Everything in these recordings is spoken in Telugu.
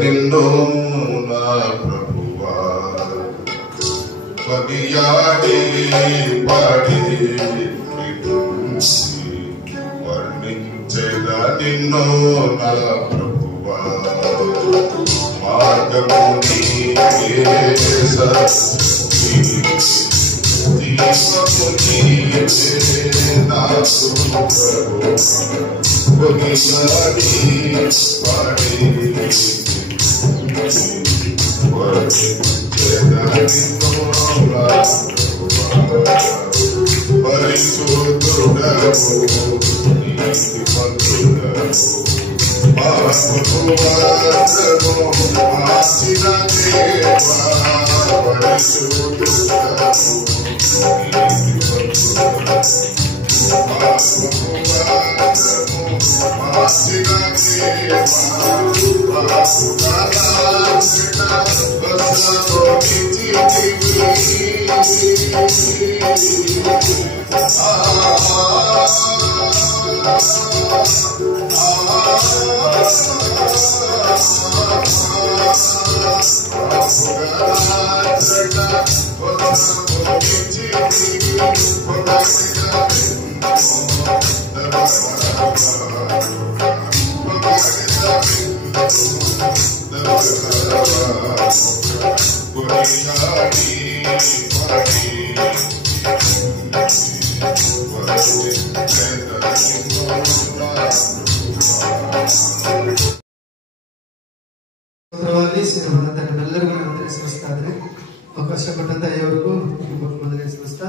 నిన్ను నా ప్రభువా కొనియాడి పాడి వర్ణించెదా నిన్ను నా ప్రభువా మార్గము నీవే సత్యము దీపము నీవే నాకు ప్రభువా కొనియాడి పాడి ಅವಕಾಶ ಕೊಟ್ಟಂತ ಇವರಿಗೂ ಮೊದಲನೇ ಶ್ರೇಷ್ಠ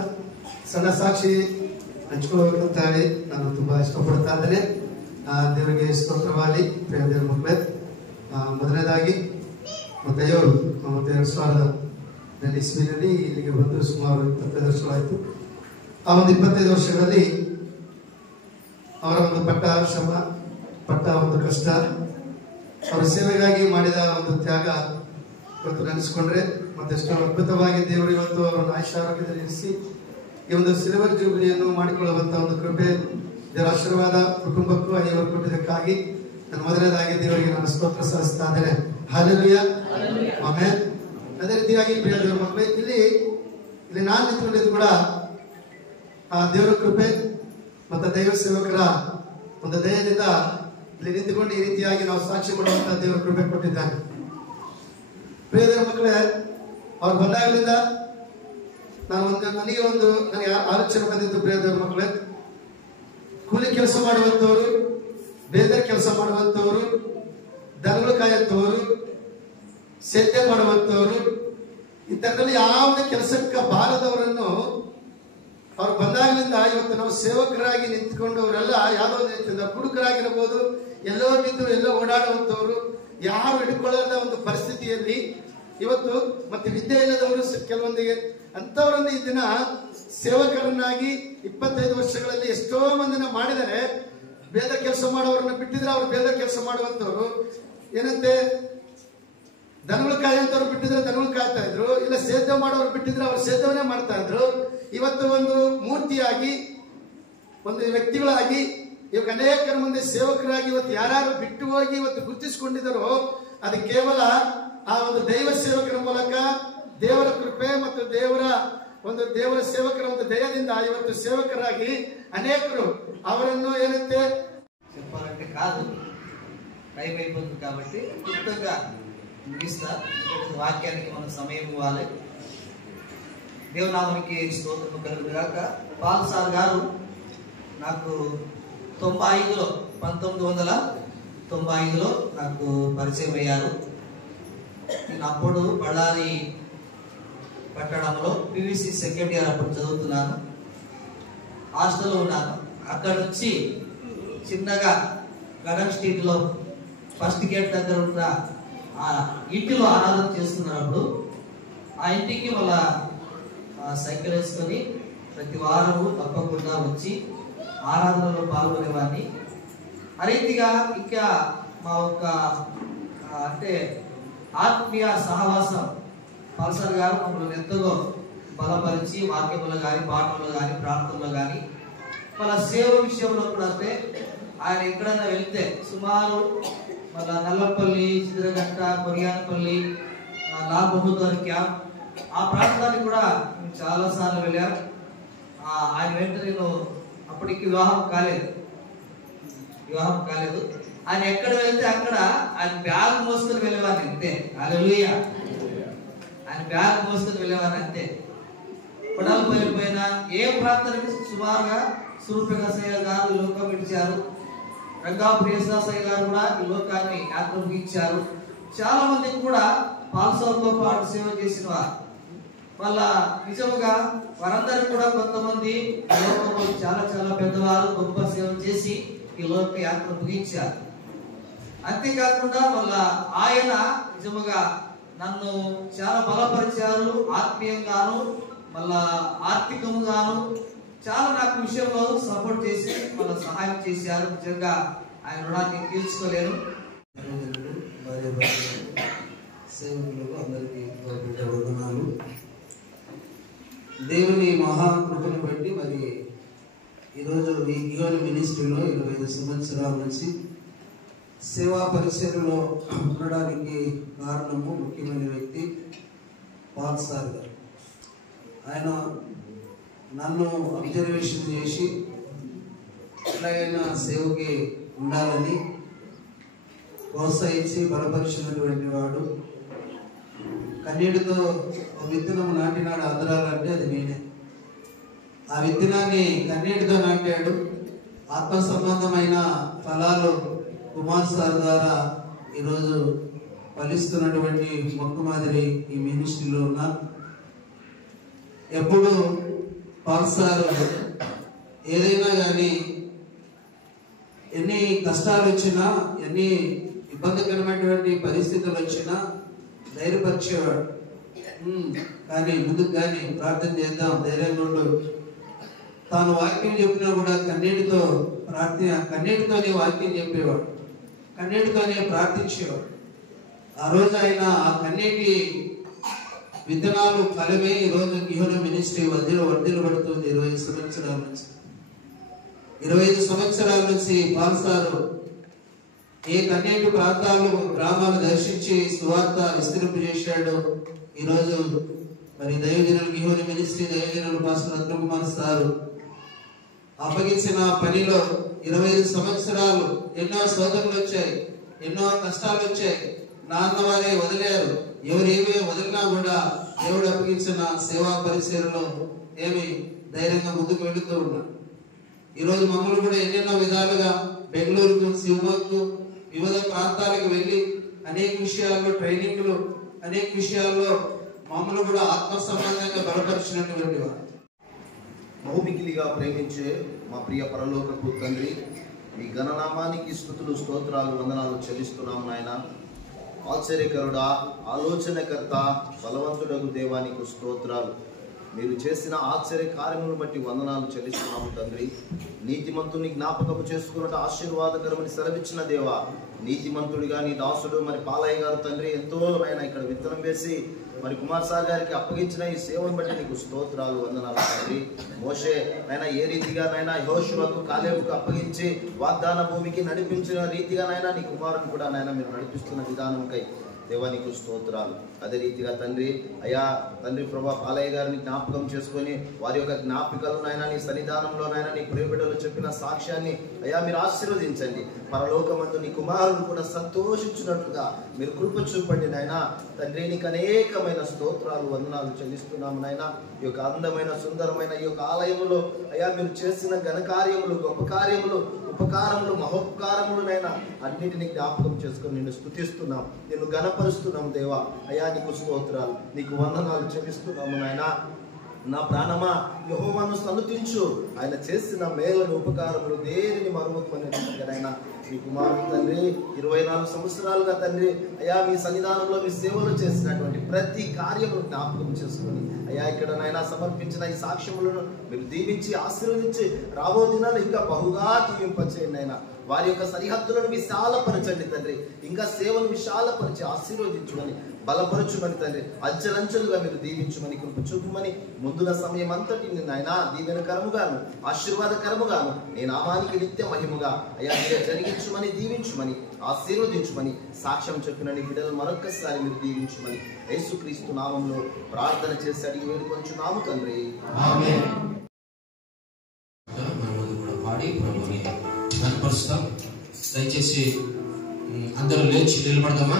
ಸಣ್ಣ ಸಾಕ್ಷಿ ಹಂಚ್ಕೋಬೇಕಂತ ಹೇಳಿ ನಾನು ತುಂಬಾ ಇಷ್ಟಪಡ್ತಾ ಇದ್ದೇನೆ. ದೇವರಿಗೆ ಸ್ತೋತ್ರವಾಗಲಿ. ಪ್ರಿಯ ದೇವರ ಮಕ್ಕಳೇ, ಮೊದಲನೇದಾಗಿ ದೈವರು 2000 ಇಸ್ವಿನಲ್ಲಿ ಇಲ್ಲಿಗೆ ಬಂದು ಸುಮಾರು 25 ವರ್ಷಗಳಾಯಿತು. ಆ ಒಂದು 25 ವರ್ಷಗಳಲ್ಲಿ ಅವರ ಒಂದು ಪಟ್ಟ ಶ್ರಮ, ಪಟ್ಟ ಒಂದು ಕಷ್ಟ, ಅವರ ಸೇವೆಗಾಗಿ ಮಾಡಿದ ಒಂದು ತ್ಯಾಗ ಇವತ್ತು ನೆನೆಸ್ಕೊಂಡ್ರೆ ಮತ್ತೆಷ್ಟು ಅದ್ಭುತವಾಗಿ ದೇವರು ಇವತ್ತು ಅವರನ್ನು ಆಯುಷ್ಯಾರೋಗ್ಯದಲ್ಲಿ ಇರಿಸಿ ಈ ಒಂದು ಸಿಲ್ವರ್ ಜೂಬಿಲಿಯನ್ನು ಮಾಡಿಕೊಳ್ಳುವಂತ ಒಂದು ಕೃಪೆ, ದೇವರ ಆಶೀರ್ವಾದ ಕುಟುಂಬಕ್ಕೂ ಐವರು ಕೊಟ್ಟಿದ್ದಕ್ಕಾಗಿ ನಾನು ಮೊದಲನೇದಾಗಿ ದೇವರಿಗೆ ನಾನು ಸ್ತೋತ್ರ ಸಲ್ಲಿಸ್ತಾ ಇದ್ದೇನೆ. Hallelujah, amen. ಅದೇ ರೀತಿಯಾಗಿ ಪ್ರಿಯ ದೇವರ ಮಕ್ಕಳೇ, ಇಲ್ಲಿ ನಾನು ನಿಂತ್ಕೊಂಡಿದ್ದು ಕೂಡ ಆ ದೇವರ ಕೃಪೆ ಮತ್ತು ದೈವ ಸೇವಕರ ಒಂದು ದಯದಿಂದ ಇಲ್ಲಿ ನಿಂತುಕೊಂಡು ಈ ರೀತಿಯಾಗಿ ನಾವು ಸಾಕ್ಷಿ ಕೊಡುವಂತ ದೇವರ ಕೃಪೆ ಕೊಟ್ಟಿದ್ದಾನೆ. ಪ್ರಿಯ ದೇವರ ಮಕ್ಕಳೇ, ಅವ್ರು ಬಂದಾಗಲಿಂದ ನನಗೆ ಆಲೋಚನೆ ಬಂದಿತ್ತು. ಪ್ರಿಯ ದೇವರ ಮಕ್ಕಳೇ, ಕೂಲಿ ಕೆಲಸ ಮಾಡುವಂತವರು, ಬೇರೆ ಕೆಲಸ ಮಾಡುವಂತವರು, ದನಗಳು ಕಾಯುವಂತವರು, ಸೇದ್ಯ ಮಾಡುವಂತವರು, ಇದರಲ್ಲಿ ಯಾವುದೇ ಕೆಲಸಕ್ಕೆ ಬಾರದವರನ್ನು ಅವ್ರು ಬಂದಾಗಲಿಂದ ಇವತ್ತು ನಾವು ಸೇವಕರಾಗಿ ನಿಂತ್ಕೊಂಡವರೆಲ್ಲ ಯಾವುದೋ ರೀತಿಯಿಂದ ಕುಡುಕರಾಗಿರಬಹುದು, ಎಲ್ಲೋ ಬಿದ್ದು ಎಲ್ಲೋ ಓಡಾಡುವಂತವರು, ಯಾರು ಹಿಡ್ಕೊಳ್ಳದ ಒಂದು ಪರಿಸ್ಥಿತಿಯಲ್ಲಿ ಇವತ್ತು ಮತ್ತೆ ವಿದ್ಯೆ ಇಲ್ಲದವರು ಕೆಲವೊಂದಿಗೆ ಅಂತವರನ್ನು ಈ ದಿನ ಸೇವಕರನ್ನಾಗಿ 25 ವರ್ಷಗಳಲ್ಲಿ ಎಷ್ಟೋ ಮಂದಿನ ಮಾಡಿದರೆ. ಬೇದ ಕೆಲಸ ಮಾಡೋರನ್ನ ಬಿಟ್ಟಿದ್ರೆ ಅವ್ರು ಬೇದ ಕೆಲಸ ಮಾಡುವಂತವ್ರು, ಏನಂತೆ ದನಗಳು ಕಾಯುವಂತವ್ರು ಬಿಟ್ಟಿದ್ರೆ ದನಗಳು ಕಾಯ್ತಾ ಇದ್ರು, ಇಲ್ಲ ಸೇದ್ಯ ಮಾಡೋರು ಬಿಟ್ಟಿದ್ರೆ ಅವ್ರು ಸೇದ್ಯವನ್ನೇ ಮಾಡ್ತಾ ಇದ್ರು. ಇವತ್ತು ಒಂದು ಮೂರ್ತಿಯಾಗಿ, ಒಂದು ವ್ಯಕ್ತಿಗಳಾಗಿ ಇವಾಗ ಅನೇಕರ ಮುಂದೆ ಸೇವಕರಾಗಿ ಇವತ್ತು ಯಾರು ಬಿಟ್ಟು ಹೋಗಿ ಇವತ್ತು ಗುರುತಿಸಿಕೊಂಡಿದ್ದಾರೋ ಅದು ಕೇವಲ ಆ ಒಂದು ದೈವ ಸೇವಕರ ಮೂಲಕ, ದೇವರ ಕೃಪೆ ಮತ್ತು ದೇವರ సేవకರ ಒಂದು దయದಿಂದ ಇವತ್ತು సేవకರಾಗಿ అనేకరు అవరನ್ನು ಏನಂತೆ చెప్పాలంటే కాదు, టైం అయిపోతుంది కాబట్టి క్లుప్తంగా ముగిస్తా. వాక్యానికి మనం సమయం ఇవ్వాలి. దేవునామానికి స్తోత్రం కలుగును గాక. పాల్ సార్ గారు నాకు 1995లో నాకు పరిచయం అయ్యారు. నేను అప్పుడు బళ్ళారి పట్టణంలో పివిసి సెకండ్ ఇయర్ అప్పుడు చదువుతున్నాను. హాస్టల్లో ఉన్నాను. అక్కడ నుంచి చిన్నగా గడన్ స్ట్రీట్ లో ఫస్ట్ గేట్ దగ్గర ఉన్న ఆ ఇంటిలో ఆరాధన చేస్తున్నప్పుడు ఆ ఇంటికి వాళ్ళ సైకిల్ వేసుకొని ప్రతి వారము తప్పకుండా వచ్చి ఆరాధనలో పాల్గొనేవాడిని. ఆ రీతిగా ఇంకా మా ఒక అంటే ఆత్మీయ సహవాసం పల్సర్ గారు మమ్మల్ని ఎంతగా బలపరిచి వాక్యములో కానీ, పాటల్లో కానీ, ప్రార్థనలో కానీ, వాళ్ళ సేవ విషయంలో కూడా అంటే ఆయన ఎక్కడైనా వెళ్తే సుమారు వాళ్ళ నల్లపల్లి, చిద్రగట్ట, కొరియానపల్లి, లాల్ బహదూర్ క్యాంప్ ఆ ప్రాంతానికి కూడా చాలా సార్లు వెళ్ళాం. ఆయన వెంట నేను అప్పటికి వివాహం కాలేదు. ఆయన ఎక్కడ వెళ్తే అక్కడ ఆయన బ్యాగ్ మోసుకొని వెళ్ళేవాడిని అంతే. హల్లెలూయా. ఆయన బ్యాగ్ మోసుకొని వెళ్ళేవాడిని అంతే. కొడాలు పోయిన ఏ ప్రాంతానికి సుమారుగా సూర్యప్రకాశయ్య గారు ఈ లోకం విడిచారు. రంగాపురి యేసాసయ్య గారు కూడా ఈ లోకాన్ని యాత్ర ముగించారు. చాలా మందికి కూడా పాల్సోతో పాటు సేవ చేసిన వారు. వాళ్ళ నిజముగా వారందరూ కూడా కొంతమంది లోకంలో చాలా చాలా పెద్దవారు గొప్ప సేవ చేసి ఈ లోక యాత్ర ముగించారు. అంతేకాకుండా వాళ్ళ ఆయన నిజముగా నన్ను చాలా బలపరిచారు. ఆత్మీయంగాను, మళ్ళా ఆర్థికంగాను, చాలా నాకు విషయంలో సపోర్ట్ చేసి వాళ్ళ సహాయం చేశారు. నిజంగా ఆయన రుణాన్ని తీర్చుకోలేను. సేవకులకు అందరికీ వందనాలు. దేవుని మహాకృపను బట్టి మరి ఈరోజు ఈ గియోని మినిస్ట్రీలో 25 సంవత్సరాల నుంచి సేవా పరిచర్యలో ఉండడానికి కారణము ముఖ్యమైన వ్యక్తి పాల్ సార్ గారు. ఆయన నన్ను అబ్జర్వేషన్ చేసి ఎలాగైనా సేవకి ఉండాలని ప్రోత్సహించి బలపరిచినటువంటి వాడు. కన్నీటితో విత్తనం నాటినాడు ఆంధ్రాలంటే అది నేనే. ఆ విత్తనాన్ని కన్నీటితో నాటాడు. ఆత్మ సంబంధమైన ఫలాలు కుమార్ సార్ ద్వారా ఈరోజు ఫలిస్తున్నటువంటి మొక్క మాదిరి ఈ మినిస్ట్రీలో ఉన్నారు. ఎప్పుడు పాల్ సార్ ఏదైనా కానీ ఎన్ని కష్టాలు వచ్చినా ఎన్ని ఇబ్బందికరమైనటువంటి పరిస్థితులు వచ్చినా ధైర్యపరిచేవాడు. కానీ ముందుకు కానీ ప్రార్థన చేద్దాం, ధైర్యంగా ఉండు. తాను వాక్యం చెప్పినా కూడా కన్నీటితోనే వాక్యం చెప్పేవాడు, కన్నీటితోనే ప్రార్థించేవాడు. ఆ రోజు ఆయన ఆ కన్నీటి విత్తనాలు ఫలమే ఈరోజు గియోని మినిస్ట్రీ వర్ధిల్లు పడుతుంది. 25 సంవత్సరాల నుంచి 25 సంవత్సరాల నుంచి పాల్ సారు ఏ కన్నీటి ప్రాంతాలు గ్రామాలు దర్శించి సువార్త విస్తరింపు చేశాడు. ఈరోజు మరి దైవజనులు గియోని మినిస్ట్రీ దైవజనులు పాస్టర్ రత్నకుమార్ సారు అప్పగించిన పనిలో 25 సంవత్సరాలు ఎన్నో శోధనలు వచ్చాయి, ఎన్నో కష్టాలు వచ్చాయి. నాన్న వారే వదిలేరు. ఎవరేమీ వదిలినా కూడా దేవుడు అప్పగించిన సేవా పరిచర్యలో ఏమి ధైర్యంగా ముందుకు వెళుతూ ఉన్నాడు. ఈరోజు మమ్మల్ని కూడా ఎన్నెన్నో విధాలుగా బెంగళూరుకు, శివమోగ్గు, వివిధ ప్రాంతాలకు వెళ్ళి అనేక విషయాల్లో ట్రైనింగ్లు, అనేక విషయాల్లో మమ్మల్ని కూడా ఆత్మ సంబంధంగా బలపరిచినటువంటి వారు. బహుమికిలిగా ప్రేమించే మా ప్రియ పరలోకపు తండ్రి, మీ ఘననామానికి స్తుతులు, స్తోత్రాలు, వందనాలు చెల్లిస్తున్నాము నాయన. ఆశ్చర్యకరుడా, ఆలోచనకర్త, బలవంతుడగు దేవానికి స్తోత్రాలు. మీరు చేసిన ఆశ్చర్య కార్యములను బట్టి వందనాలు చెల్లిస్తున్నాము తండ్రి. నీతిమంతుని జ్ఞాపకము చేసుకున్నట్టు ఆశీర్వాదకరమని సెలవిచ్చిన దేవా, నీతిమంతుడిగా నీ దాసుడు మరి పాలయ్య గారు తండ్రి ఎంతో ఆయన ఇక్కడ విత్తనం వేసి మరి కుమార్ సార్ గారికి అప్పగించిన ఈ సేవను బట్టి నీకు స్తోత్రాలు, వందనాలు తండ్రి. మోషే ఆయన ఏ రీతిగా నైనా యెహోషువకు, కాలేబుకు అప్పగించి వాగ్దాన భూమికి నడిపించిన రీతిగా నైనా నీ కుమారుని కూడా నైనా మీరు నడిపిస్తున్న విధానంకై దేవానికి స్తోత్రాలు. అదే రీతిగా తండ్రి అయా తండ్రి ప్రభా పాలయ్య గారిని జ్ఞాపకం చేసుకొని వారి యొక్క జ్ఞాపికలనైనా నీ సన్నిధానంలోనైనా నీ ప్రియబిడ్డలు చెప్పిన సాక్ష్యాన్ని అయా మీరు ఆశీర్వదించండి. పరలోకమందు నీ కుమారుని కూడా సంతోషించినట్లుగా మీరు కృప చూపండి నాయనా. తండ్రి నీకు అనేకమైన స్తోత్రాలు, వందనాలు చెల్లిస్తున్నాము నాయన. ఈ యొక్క అందమైన సుందరమైన ఈ యొక్క ఆలయములో అయా మీరు చేసిన ఘనకార్యములు, గొప్ప కార్యములు, ఉపకారములు, మహోపకారములనైనా అన్నిటిని జ్ఞాపకం చేసుకొని నిన్ను స్తుతిస్తున్నాం, నిన్ను ఘనపరుస్తున్నాం దేవా. అయా నీకు స్తోత్రాలు, నీకు వందనాలు చెల్లిస్తున్నాము నాయన. నా ప్రాణమా యెహోవాను స్తుతించు, ఆయన చేసిన మేలను, ఉపకారములు దేనిని మరువకునైనా. మీ కుమారుడు తండ్రి 24 సంవత్సరాలుగా తండ్రి అయా మీ సన్నిధానంలో మీ సేవలు చేసినటువంటి ప్రతి కార్యమును జ్ఞాపకం చేసుకొని అయా ఇక్కడ నైనా సమర్పించిన ఈ సాక్ష్యములను మీరు దీవించి ఆశీర్వదించి రాబో దినాలు ఇంకా బహుగా దీవింపచేయండి అయినా. వారి యొక్క సరిహద్దులను విశాలపరచండి తండ్రి. ఇంకా సేవను విశాలపరిచి ఆశీర్వదించుమని, బలపరచుమని తండ్రి. అంచెలంచెలుగా మీరు దీవించుమని, కృప చూపుమని, ముందున్న సమయం అంతటిని నాయనా దీవెనకరముగాను ఆశీర్వాదకరముగాను నీ నామానికి నిత్య మహిమగా అయా మీరు జరిగించుమని, దీవించుమని, ఆశీర్వదించుమని, సాక్ష్యం చెప్పిన నీ బిడ్డలు మరొక్కసారి మీరు దీవించుమని యేసుక్రీస్తు నామంలో ప్రార్థన చేసి అడిగి వేడుకొంచున్నాము తండ్రి. ఆమేన్. మనమందరం కూడా పాడి ప్రభువుని ఘనపరుస్తాం. దయచేసి అందరూ లేచి నిలబడదామా?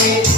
Yes,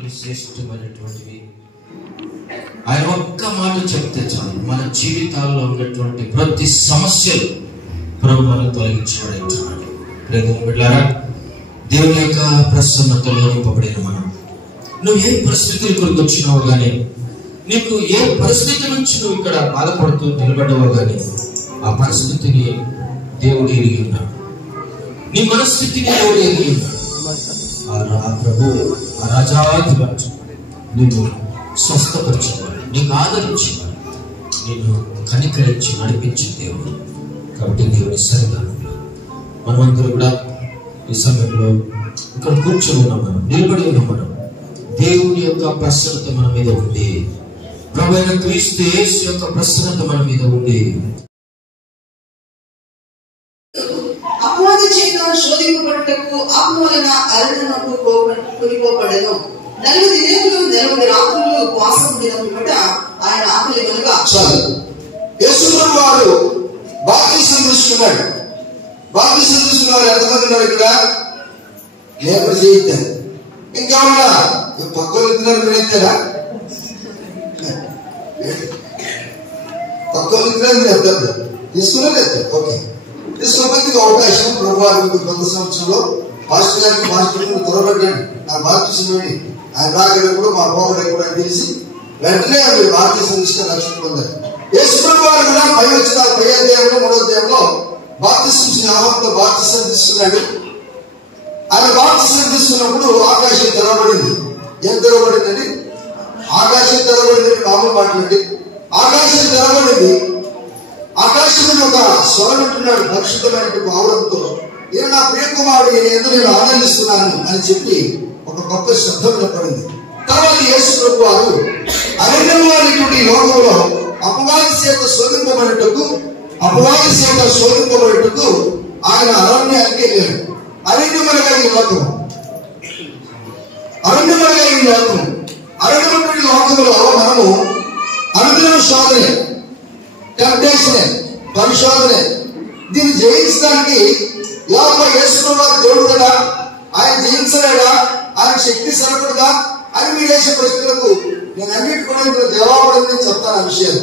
మాటలు శ్రేష్టమైనటువంటివి. ఆయన ఒక్క మాట చెప్తే చాలు మన జీవితాల్లో ఉన్నటువంటి ప్రతి సమస్యలు ప్రభు మనం తొలగించబడుతున్నాడు. బిడ్డలారా, దేవుని యొక్క ప్రసన్నతలో నింపబడిన మనం, నువ్వు ఏ పరిస్థితుల కొరకు వచ్చినావు కానీ, నీకు ఏ పరిస్థితి నుంచి నువ్వు ఇక్కడ బాధపడుతూ నిలబడ్డావు కానీ, ఆ పరిస్థితిని దేవుడు ఎరిగి ఉన్నాడు. నీ మనస్థితిని దేవుడు ఎరిగి ఉన్నాడు. ఆ ప్రభు, ఆ రాజాధిపతి నిన్ను స్వస్థపరిచేవాడు, నీకు ఆదరించేవాడు, నిన్ను కనికరించి నడిపించే దేవుడు. కాబట్టి దేవుని సన్నిధానంలో మనమందరూ కూడా ఈ సమయంలో ఇక్కడ కూర్చొని ఉన్నాం, మనం నిలబడి ఉన్నాం. మనం దేవుని యొక్క ప్రసన్నత మన మీద ఉంది. ప్రభువైన క్రీస్తు యేసు యొక్క ప్రసన్నత మన మీద ఉంది. అపవాది చేత శోధింపబడుటకు ఆత్మవలన అరణ్యమునకు కొనిపోబడెను. 40 దినములు 40 రాత్రులు ఉపవాసం దినముట ఆయన ఆకలి కనుక యేసుప్రభు వారు బాప్తిసం తీసుకున్నాడు. బాప్తిసం తీసుకున్నారు. ఎంతమంది ఉన్నారు ఇక్కడ? లేబర్ చేయిద్దారు. ఇంకేమన్నా పక్కన ఇద్దరు మీరు ఇస్తారా? పక్కన ఇద్దరు మీరు ఎత్తారు. తీసుకున్నా లేదు? ఓకే, తీసుకోవడానికి అవకాశం ప్రభు వారికి కొత్త సంవత్సరంలో పాస్టర్ గారికి మాస్టర్ త్వరపడ్డాడు. నా బాప్తిసం వేడి ఆయన రాగడప్పుడు మా పోగడ కూడా తెలిసి వెంటనే అవి బాప్తిసం తీసుకుని రక్షణ పొందారు. యేసుప్రభు వారు కూడా 10 అధ్యాయంలో 3వ అధ్యాయంలో బాప్తిసం ఆహ్వానంతో బాప్తిసం తీసుకున్నాడు. ఆయన బాప్తిసం తీసుకున్నప్పుడు ఆకాశం తెరవబడింది. ఏం తెరవబడిందండి? ఆకాశం తెరవబడిందండి. మామూలు మాట్లాడి ఆకాశం తెరవబడింది. ఆకాశంలో ఒక స్వరం అంటున్నాడు పరిశుద్ధమైన భావంతో, ఈయన నా ప్రియకుమారుడు, ఈయన ఎందుకు నేను ఆనందిస్తున్నాను అని చెప్పి ఒక గొప్ప శబ్దం వినపడింది. తర్వాత యేసు ప్రభు వారు అరణ్యంలో అనేటువంటి లోకంలో అపవాది చేత శోధింపబడుటకు ఆయన అరణ్యానికి వెళ్ళాడు. అరణ్యమనగా ఈ లోకం, అరణ్యమైనటువంటి లోకంలో మనము అనుదినం శోధనే, టెంప్టేషనే, పరిశోధనే. దీన్ని జయించడానికి యేసు వారు దేవుడు కదా, ఆయన జయించలేడా, ఆయన శక్తి సరిపడదా అని మీరు వేసే ప్రశ్నలకు నేను అన్నిటి కూడా ఇందులో జవాబులని చెప్తాను. ఆ విషయాలు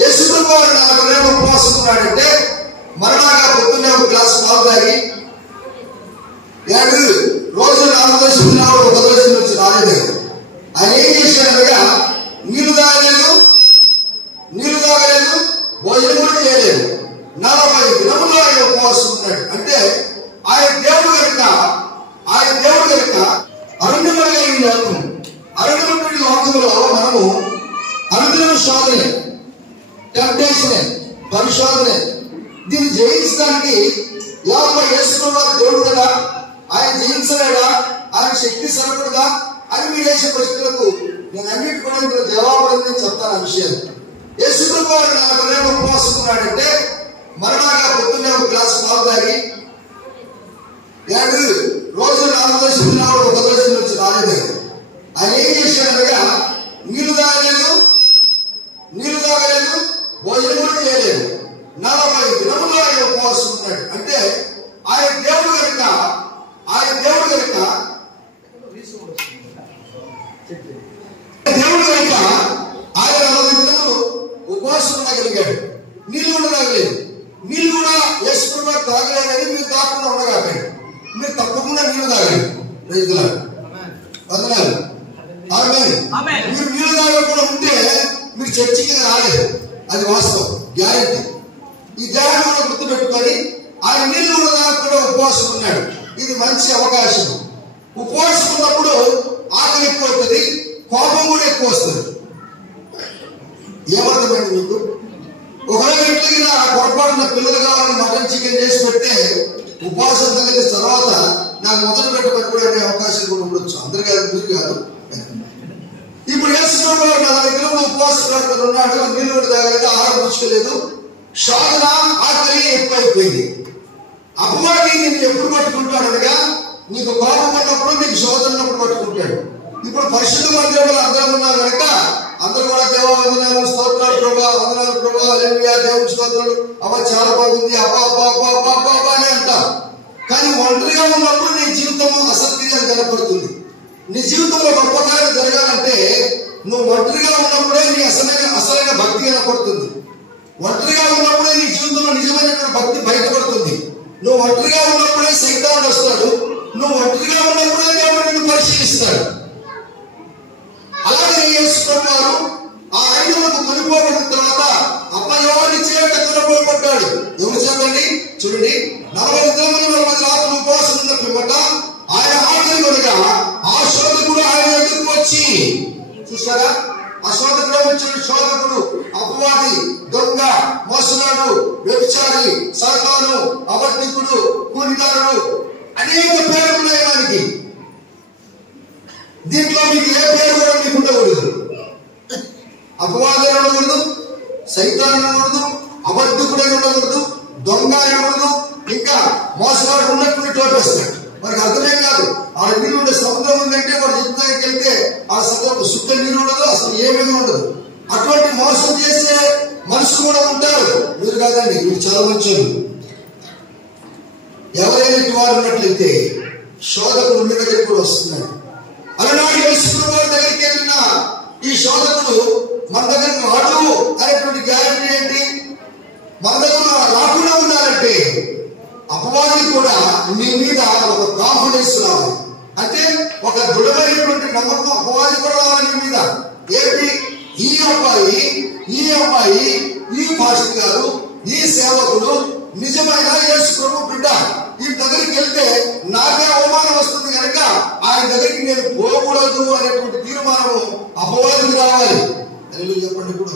యేసు వారు 40 రోజులు ఉపవాసం ఉన్నాడంటే మరణాగా పొద్దున్నే ఒక గ్లాసు పాలు తాగి 2 రోజులు 4 రోజులు ఉన్నాడు. ఒక రోజు నుంచి రాలేదు. ఆయన ఏం చేశాడనగా నీళ్లు తాగలేదు, భోజనం కూడా చేయలేదు. 40 దినములు ఆయన ఉపవాసం ఉన్నాడు. అంటే ఆయన దేవుడు కనుక అరణ్యమనగా ఈ లోకం, అరణ్యమైనటువంటి లోకంలో మనము అనుదినం శోధనే, టెంప్టేషనే, పరిశోధనే. దీన్ని జయించడానికి యేసు వారు దేవుడు కదా, ఆయన జయించలేడా, ఆయన శక్తి సరిపడదా అని మీరు వేసే ప్రశ్నలకు నేను అన్నిటి కూడా ఇందులో జవాబులని చెప్తాను. ఆ విషయాలు యేసు వారు 40 రోజులు ఉపవాసం ఉన్నాడంటే మరణాగా పొద్దున్నే ఒక గ్లాసు పాలు తాగి 2 రోజులు 4 రోజులు ఉన్నాడు. ఒక రోజు నుంచి రాలేదు. ఆయన ఏం చేశాడనగా నీళ్లు తాగలేదు, భోజనం కూడా చేయలేదు. 40 దినములు ఆయన ఉపవాసం ఉన్నాడు. అంటే ఆయన దేవుడు కనుక ఆయన 40 దినములు ఉపవాసం ఉండగలిగాడు. నీళ్లు కూడా తాగలేదు. నీళ్లు కూడా యేసు ప్రభు తాగలేదని మీరు తాగకుండా ఉండగలిగాడు. మీరు తప్పకుండా నీళ్లు తాగాలి. రైతులారు వదలాలి. మీరు నీళ్లు తాగకుండా ఉంటే మీరు చర్చికి రాలేదు. అది వాస్తవం, గ్యారెంటీ. ఈ గ్యారెంటీ కూడా గుర్తుపెట్టుకొని ఆయన నీళ్లు కూడా తాగకుండా ఉపవాసం ఉన్నాడు. ఇది మంచి అవకాశం. ఉపవాసం ఉన్నప్పుడు ఆకలి ఎక్కువ వస్తుంది, కోపం కూడా ఎక్కువ వస్తుంది. ఏమర్థమైంది మీకు? ఒకవేళ ఇంటికి నా పొరపాటున పిల్లలు కావాలని మటన్ చికెన్ చేసి పెడితే ఉపవాసం తగ్గిన తర్వాత నాకు మొదలు పెట్టబడి అవకాశం కూడా ఉండొచ్చు. అందరు కాదు, మీరు కాదు. ఇప్పుడు యేసు ప్రభు వారు 40 దినములు ఉపవాసం ఉన్నాడు. నీళ్ళు కూడా తాగలేదు, ఆహారం పుచ్చుకోలేదు. శోధన, ఆకలి ఎక్కువైపోయింది. అపవాది నిన్ను ఎప్పుడు పట్టుకుంటాడనగా నీకు కోపం ఉన్నప్పుడు, నీకు శోధన ఉన్నప్పుడు పట్టుకుంటాడు. ఇప్పుడు పరిశుద్ధ మందిరంలో అందరం ఉన్నాం కనుక అందరూ కూడా దేవ వందనాలు, స్తోత్రాలు ప్రభా, వందనాలు ప్రభా, హల్లెలూయా, దేవుని స్తోత్రాలు, అవ్వ చాలా బాగుంది, అబ్బా అని అంటారు. కానీ ఒంటరిగా ఉన్నప్పుడు నీ జీవితం అసత్యం కనపడుతుంది. నీ జీవితంలో గొప్ప కార్యం జరగాలంటే నువ్వు ఒంటరిగా ఉన్నప్పుడే నీ అసలైన భక్తి కనపడుతుంది. ఒంటరిగా ఉన్నప్పుడే నీ జీవితంలో నిజమైనటువంటి భక్తి బయటపడుతుంది. నువ్వు ఒంటరిగా ఉన్నప్పుడే సైతానుడు వస్తాడు. నువ్వు ఒంటరిగా ఉన్నప్పుడే దేవుడు నిన్ను పరిశీలిస్తాడు. అలాగే యేసు ప్రభువు వారు ఆ ఐదుగురికి కొనిపోబడిన తర్వాత అపయోని చేత కొనిపోబడ్డాడు. ఎవరు చేతండి చూడండి, 40 దినములు 40 రాత్రులు ఉపవాసం ఉన్న పిమ్మట ఆయన ఆకలి కొనగా ఆ శోధకుడు ఆయన ఎదురుకు వచ్చి, చూసారా, ఆ శోధకుడు వచ్చిన శోధకుడు అపవాది, దొంగ, మోసగాడు, వ్యభిచారి, సాతాను, అబద్ధికుడు, కూలిదారుడు, అనేక పేర్లు ఉన్నాయి వారికి. దీంట్లో మీకు ఏ పేరు కూడా మీకు ఉండకూడదు. అపవాది ఉండకూడదు, సైతాను ఉండకూడదు, అబద్ధికుడు ఉండకూడదు, దొంగ ఉండకూడదు, ఇంకా మోసగాడు ఉన్నట్టు టోపేస్తాడు. మనకి అర్థమే కాదు. ఆ నీరు ఉండే సముద్రం ఉందంటే వాడు యుద్ధానికి వెళ్తే ఆ సముద్రం శుద్ధ నీరు ఉండదు, అసలు ఏమీ ఉండదు. అటువంటి మోసం చేసే మనుషులు కూడా ఉంటారు. మీరు కాదండి, మీరు చాలా మంచోళ్ళు. ఎవరైనా వారు ఉన్నట్లయితే శోధకుడు మీ దగ్గరికి కూడా వస్తున్నారు. అలనాడు యేసు ప్రభువు దగ్గరికి వెళ్ళిన ఈ శోధకుడు మన దగ్గరికి రాడు అనేటువంటి గ్యారెంటీ ఏంటి? మన దగ్గర రాకుండా ఉండాలంటే అపవాది కూడా నీ మీద ఒక కాన్ఫిడెన్స్ రావాలి. అంటే ఒక దృఢమైనటువంటి నమ్మకం అపవాది కూడా రావాలి నీ మీద. ఏంటి? ఈ అబ్బాయి ఈ పాస్టర్ గారు, ఈ సేవకుడు నిజమైన యేసు ప్రభు బిడ్డ. ఈ దగ్గరికి వెళ్తే నాకే అవమానం వస్తుంది కనుక ఆయన దగ్గరికి నేను పోకూడదు అనేటువంటి తీర్మానము అపవాదికి రావాలి. చెప్పండి. ఇప్పుడు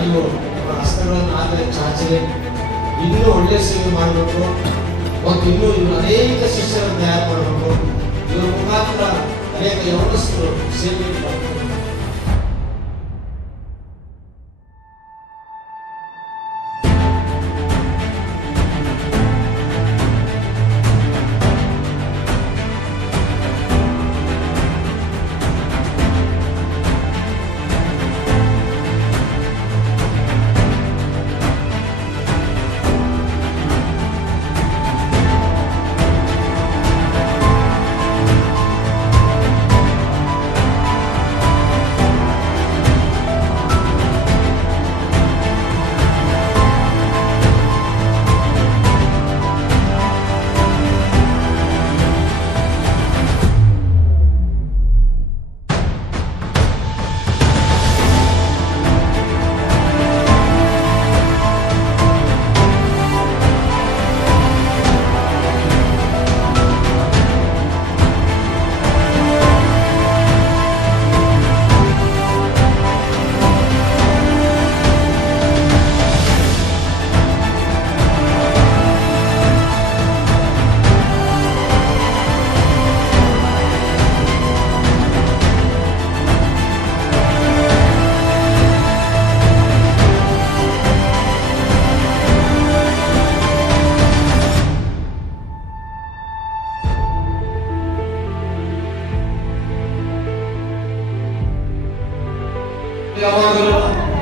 ನೀವು ಹಸ್ತಗಳನ್ನು ಆದರೆ ಚಾಚಲಿ ಇನ್ನೂ ಒಳ್ಳೆ ಸೇವೆ ಮಾಡಬೇಕು ಮತ್ತು ಇನ್ನೂ ಇವರು ಅನೇಕ ಶಿಷ್ಯರನ್ನು ತಯಾರು ಮಾಡಬೇಕು. ಇವರ ಮುಖಾಂತರ ಅನೇಕ ಯೌವನಸ್ಥರು ಸೇವೆ ಮಾಡಬೇಕು.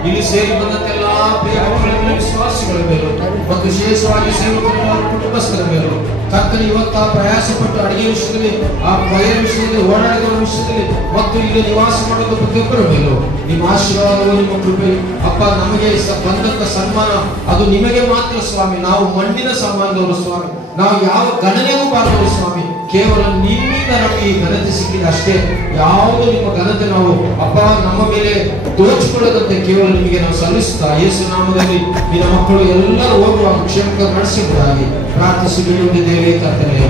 ಇಲ್ಲಿ ಸೇರಿ ಬಂದಂತೆಲ್ಲ ಪ್ರಿಯ ಮಕ್ಕಳ ಮೇಲೆ, ವಿಶ್ವಾಸಿಗಳ ಮೇಲೂ ಮತ್ತು ವಿಶೇಷವಾಗಿ ಸೇವಕರ ಕುಟುಂಬಸ್ಥರ ಮೇಲೂ ಕರ್ತನ ಇವತ್ತ ಪ್ರಯಾಸ ಪಟ್ಟು ಅಡಿಗೆ ವಿಷಯದಲ್ಲಿ, ಆ ಬಗೆಯ ವಿಷಯದಲ್ಲಿ, ಓಡಾಡುವ ವಿಷಯದಲ್ಲಿ ಮತ್ತು ಇಲ್ಲಿ ನಿವಾಸ ಮಾಡುವ ಪ್ರತಿಯೊಬ್ಬರ ಮೇಲೂ ನಿಮ್ಮ ಆಶೀರ್ವಾದವು, ನಿಮ್ಮ ಕೃಪೆ ಅಪ್ಪ. ನಮಗೆ ಬಂದಂತ ಸನ್ಮಾನ ಅದು ನಿಮಗೆ ಮಾತ್ರ ಸ್ವಾಮಿ. ನಾವು ಮಣ್ಣಿನ ಸಂಬಂಧವರು ಸ್ವಾಮಿ, ನಾವು ಯಾವ ಗಣನೆಗೂ ಬಾರದವರು ಸ್ವಾಮಿ. ಕೇವಲ ನಿಮ್ಮಿಂದ ನಮಗೆ ಈ ಘನತೆ ಸಿಕ್ಕಿದೆ ಅಷ್ಟೇ. ಯಾವುದು ನಿಮ್ಮ ಘನತೆ ನಾವು ಅಪ್ಪ ನಮ್ಮ ಮೇಲೆ ದೋಚಿಕೊಳ್ಳದಂತೆ ಕೇವಲ ನಿಮಗೆ ನಾವು ಸಲ್ಲಿಸುತ್ತಾ ಯೇಸು ನಾಮದಲ್ಲಿ ನಿನ್ನ ಮಕ್ಕಳು ಎಲ್ಲರೂ ಹೋಗುವಾಗ ಕ್ಷೇಮಕ್ಕೆ ನಡೆಸಿದ್ದಾಗಿ ಪ್ರಾರ್ಥಿಸಿ ಬಿಡುವುದಿದ್ದೇವೆ ಕರ್ತನೇ.